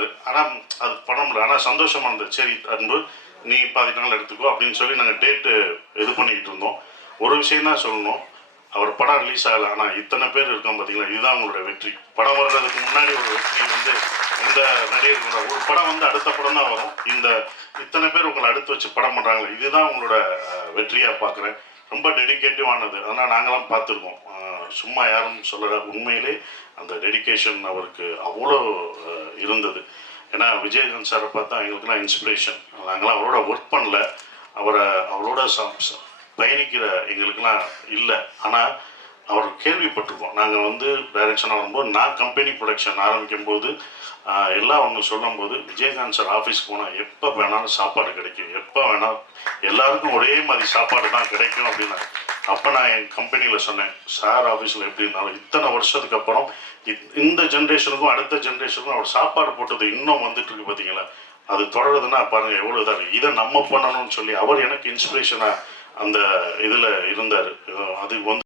சொன்னார். ஆனால் அது பண்ண முடியல. ஆனால் சந்தோஷமாக இருந்தது. சரி அன்பு, நீ பாதி நாள் எடுத்துக்கோ அப்படின்னு சொல்லி நாங்கள் டேட்டு இது பண்ணிக்கிட்டு இருந்தோம். ஒரு விஷயம் தான் சொல்லணும், அவர் படம் ரிலீஸ் ஆகலை, ஆனால் இத்தனை பேர் இருக்கோம் பார்த்தீங்களா, இதுதான் உங்களோட வெற்றி. படம் வர்றதுக்கு முன்னாடி ஒரு வெற்றி வந்து எந்த நடிகர்களோட ஒரு படம் வந்து அடுத்த படம் தான் வரும். இத்தனை பேர் உங்களை அடுத்து வச்சு படம் பண்ணுறாங்களே, இதுதான் உங்களோட வெற்றியாக பார்க்குறேன். ரொம்ப டெடிக்கேட்டிவானது. அதனால் நாங்களாம் பார்த்துருக்கோம். சும்மா யாரும் சொல்லலை. உண்மையிலே அந்த டெடிக்கேஷன் அவருக்கு அவ்வளோ இருந்தது. ஏன்னா விஜயகாந்த் சாரை பார்த்தா எங்களுக்குலாம் இன்ஸ்பிரேஷன். நாங்களாம் அவரோட ஒர்க் பண்ணல, அவரோட பயணிக்கிற எங்களுக்கெல்லாம் இல்லை. ஆனால் அவர் கேள்விப்பட்டிருக்கோம். நாங்கள் வந்து டைரக்ஷன் ஆகும்போது, நான் கம்பெனி ப்ரொடக்ஷன் ஆரம்பிக்கும் போது எல்லாம் அவங்க சொல்லும்போது, விஜயகாந்த் சார் ஆஃபீஸ்க்கு போனால் எப்போ வேணாலும் சாப்பாடு கிடைக்கும், எப்போ வேணாலும் எல்லாருக்கும் ஒரே மாதிரி சாப்பாடு தான் கிடைக்கும் அப்படின்னாங்க. அப்போ நான் என் கம்பெனியில் சொன்னேன், சார் ஆஃபீஸில் எப்படி இருந்தாலும் இத்தனை வருஷத்துக்கு அப்புறம் இந்த ஜென்ரேஷனுக்கும் அடுத்த ஜென்ரேஷனுக்கும் அவர் சாப்பாடு போட்டது இன்னும் வந்துட்டு இருக்கு பார்த்தீங்களா, அது தொடருதுன்னா பாருங்கள் எவ்வளோ இதாக இருக்குது. இதை நம்ம பண்ணணும்னு சொல்லி அவர் எனக்கு இன்ஸ்பிரேஷனாக அந்த இதில் இருந்தார். அது வந்து